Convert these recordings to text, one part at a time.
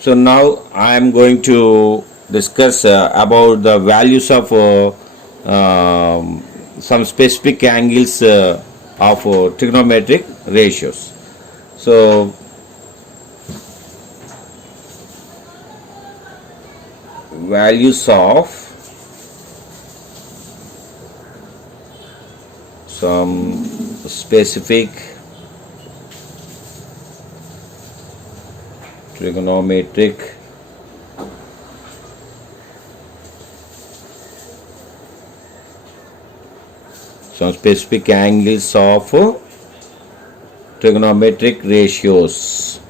So now I am going to discuss about the values of some specific angles of trigonometric ratios. So values of some specific trigonometric angles of trigonometric ratios.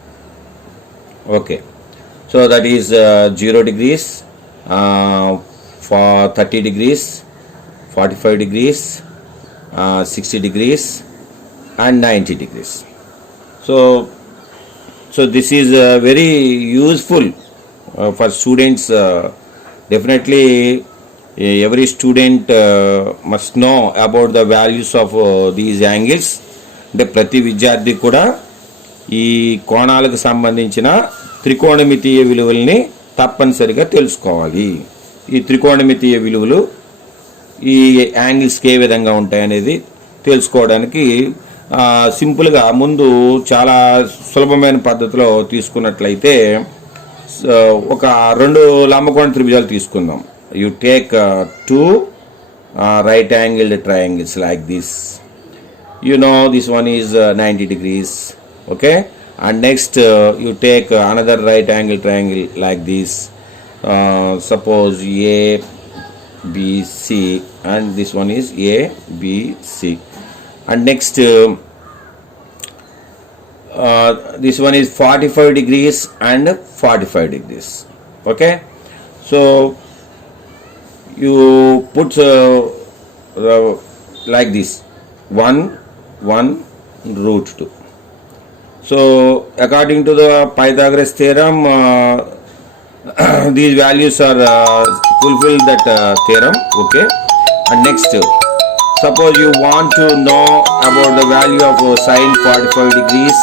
Okay, so that is 0 degrees, for 30 degrees, 45 degrees, 60 degrees and 90 degrees. So this is very useful for students. Definitely every student must know about the values of these angles. అంటే ప్రతి విద్యార్థి కూడా ఈ కోణాలకు సంబంధించిన త్రికోణమితీయ విలువల్ని తప్పనిసరిగా తెలుసుకోవాలి. ఈ త్రికోణమితీయ విలువలు ఈ యాంగిల్స్కి ఏ విధంగా ఉంటాయనేది తెలుసుకోవడానికి సింపుల్గా ముందు చాలా సులభమైన పద్ధతిలో తీసుకున్నట్లయితే ఒక రెండు లంబకోణ త్రిభుజాలు తీసుకుందాం. You take two right angled triangles like this. You know this one is 90 degrees. Okay, and next you take another right angle triangle like this. Suppose A B C, and this one is A B C, and next this one is 45 degrees and 45 degrees. Okay, so you put like this 1 root 2. So according to the Pythagoras theorem, these values are fulfill that theorem. Okay, and next suppose you want to know about the value of sine 45 degrees.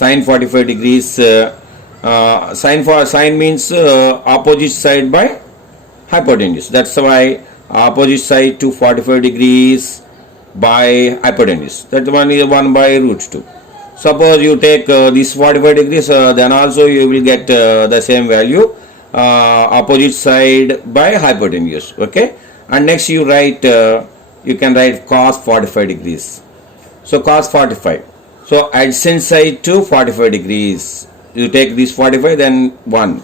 Sine 45 degrees, sine means opposite side by hypotenuse. That's why opposite side to 45 degrees by hypotenuse. That one is 1 by root 2. Suppose you take this 45 degrees, then also you will get the same value, opposite side by hypotenuse. Okay, and next you write, you can write cos 45 degrees. So cos 45. So adjacent side to 45 degrees, you take this 45, then 1,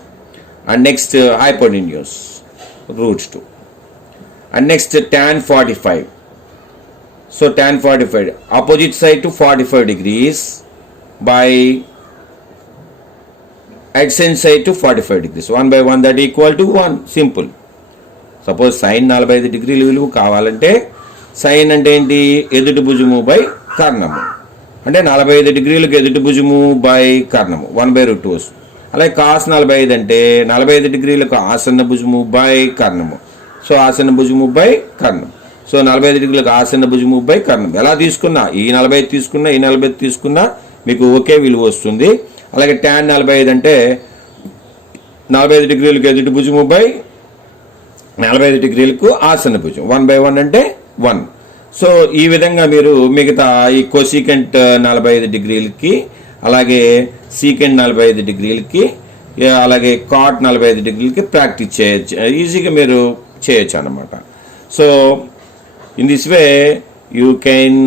and next hypotenuse root 2, and next tan 45. So tan 45, opposite side to 45 degrees by adjacent side to 45 degrees, 1 by 1, that equal to 1. Simple. Suppose sin 45 డిగ్రీల విలువ కావాలంటే sin అంటే ఏంటి, ఎదుటి భుజము by కర్ణము, అంటే 45 డిగ్రీలకు ఎదుటి భుజము బై కర్ణము 1 by root 2 వస్తుంది. అలాగే కాస్ 45 అంటే 45 డిగ్రీలకు ఆసన్న భుజము బై కర్ణము, సో ఆసన్న భుజము బై కర్ణం. సో 45 డిగ్రీలకు ఆసన్న భుజము బై కర్ణం. ఎలా తీసుకున్నా, ఈ 45 తీసుకున్నా ఈ 45 తీసుకున్నా మీకు ఒకే విలువ వస్తుంది. అలాగే tan 45 అంటే 45 డిగ్రీలకు ఎదుటి భుజము బై 45 డిగ్రీలకు ఆసన్న భుజం, 1 by 1 అంటే 1. సో ఈ విధంగా మీరు మిగతా ఈ కోసికెంట్ 45 డిగ్రీలకి, అలాగే సీకెంట్ 45 డిగ్రీలకి, అలాగే కాట్ 45 డిగ్రీలకి ప్రాక్టీస్ చేయొచ్చు, ఈజీగా మీరు చేయొచ్చు అన్నమాట. So in this way you can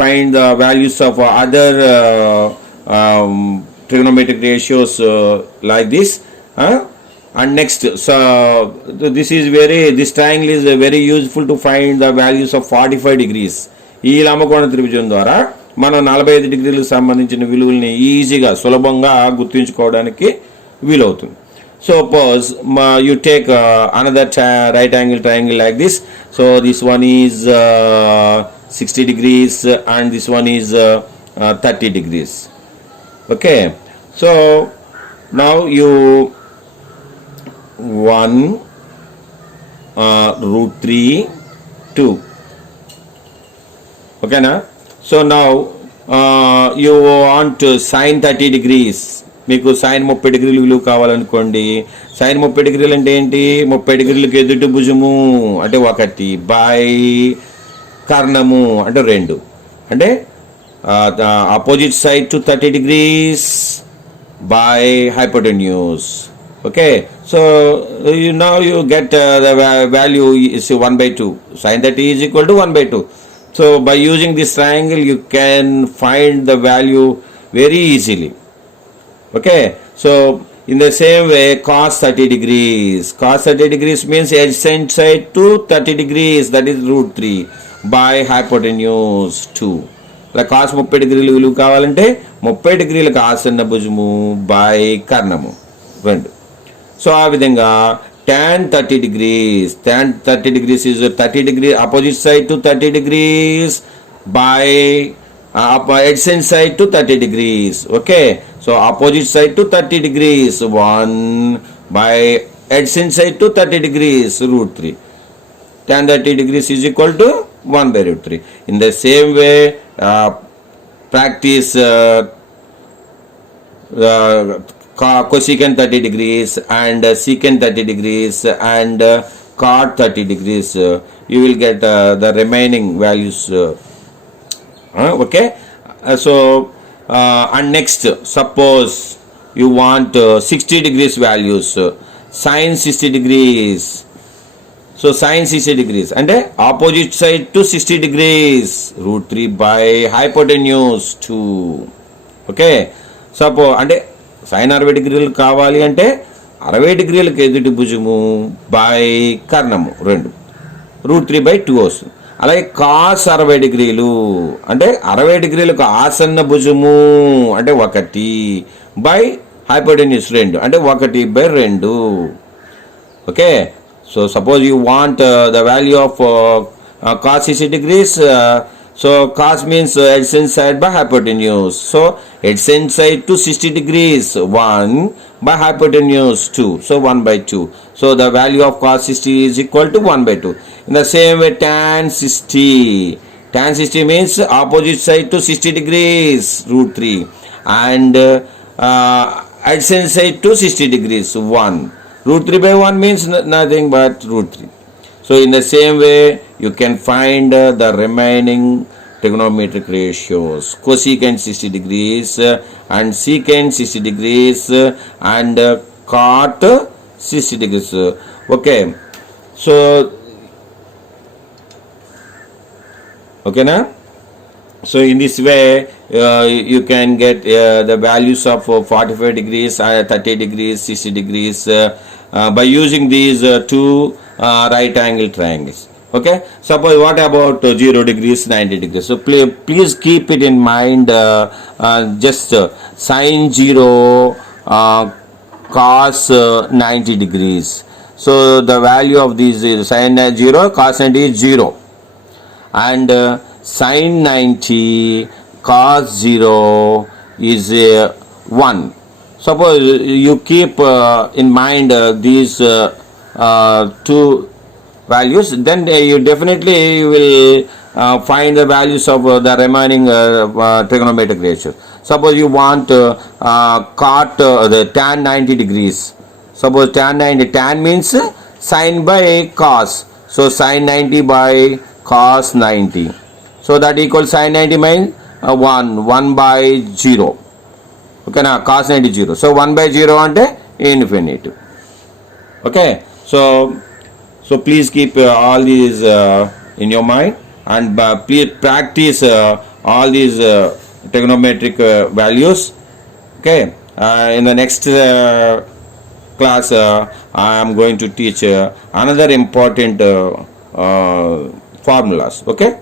find the values of other trigonometric ratios like this. And next, so this triangle is very useful to find the values of 45 degrees. ఈ లంబకోణ త్రిభుజం ద్వారా మనం 45 డిగ్రీలకు సంబంధించిన విలువల్ని ఈజీగా సులభంగా గుర్తుంచుకోవడానికి వీలవుతుంది. Suppose you take another right angle triangle like this. So this one is 60 degrees and this one is 30 degrees. Okay, so now you 1 root 3 2. Okay na? So now you want sin 30 degrees. మీకు sign 30 డిగ్రీలు విలువ కావాలనుకోండి. Sign 30 డిగ్రీలు అంటే ఏంటి? 30 డిగ్రీలకు ఎదుటి భుజము అంటే 1 by కర్ణము అంటే 2. అంటే opposite side to 30 degrees by hypotenuse. Okay, so now you get the value is 1/2. Sin 30 is equal to 1/2. So by using this triangle you can find the value very easily. Okay, so in the same way cos 30 degrees. Cos 30 degrees means adjacent side to 30 degrees, that is √3 by hypotenuse 2. like cos 30 డిగ్రీలు విలువ కావాలంటే 30 డిగ్రీలకు ఆసన్న భుజము by కర్ణము 2. So ఆ విధంగా tan 30 degrees. Tan 30 degrees is 30 degree opposite side to 30 degrees by adjacent side to 30 degrees. Okay, so opposite side to 30 degrees 1 by adjacent side to 30 degrees √3. Tan 30 degrees is equal to 1/√3. In the same way practice cosecant 30 degrees and secant 30 degrees and cot 30 degrees. You will get the remaining values. Okay, so and next, suppose you want 60 degrees values. Sin 60 degrees. So sin 60 degrees and opposite side to 60 degrees √3 by hypotenuse 2. Okay, suppose and sin 60 డిగ్రీలు కావాలి అంటే 60 డిగ్రీలకు ఎదుటి భుజము by కర్ణము 2 √3/2 వస్తుంది. అలాగే cos 60 డిగ్రీలు అంటే 60 డిగ్రీలకు ఆసన్న భుజము అంటే 1 బై హైపోటెన్యూస్ 2 అంటే 1/2. Okay, so suppose you want the value of cos 60 degrees. So cos means adjacent side by hypotenuse. So adjacent side to 60 degrees 1 by hypotenuse 2. So 1/2. So the value of cos 60 is equal to 1/2. In the same way tan 60. Tan 60 means opposite side to 60 degrees √3 and adjacent side to 60 degrees 1. √3/1 means nothing but √3. So in the same way you can find the remaining trigonometric ratios. Cosecant 60 degrees and secant 60 degrees and cot 60 degrees. Okay, so okay now. So in this way you can get the values of 45 degrees, 30 degrees, 60 degrees by using these two right angle triangles. Okay, suppose what about 0 degrees, 90 degrees? So please keep it in mind. Just sin 0 cos 90 degrees. So the value of these is sin 0 cos 90 is 0 and sin 90 cos 0 is 1. Suppose you keep in mind these two values, then you definitely will find the values of the remaining trigonometric ratios. Suppose you want cot the tan 90 degrees. Suppose tan means sin by cos. So sin 90 by cos 90. So that equals sin 90 means 1/0. Okay, now cos 90 0. So 1/0 ante infinite. Okay, so please keep all these in your mind and please practice all these trigonometric values. Okay, in the next class I am going to teach another important formulas. Okay.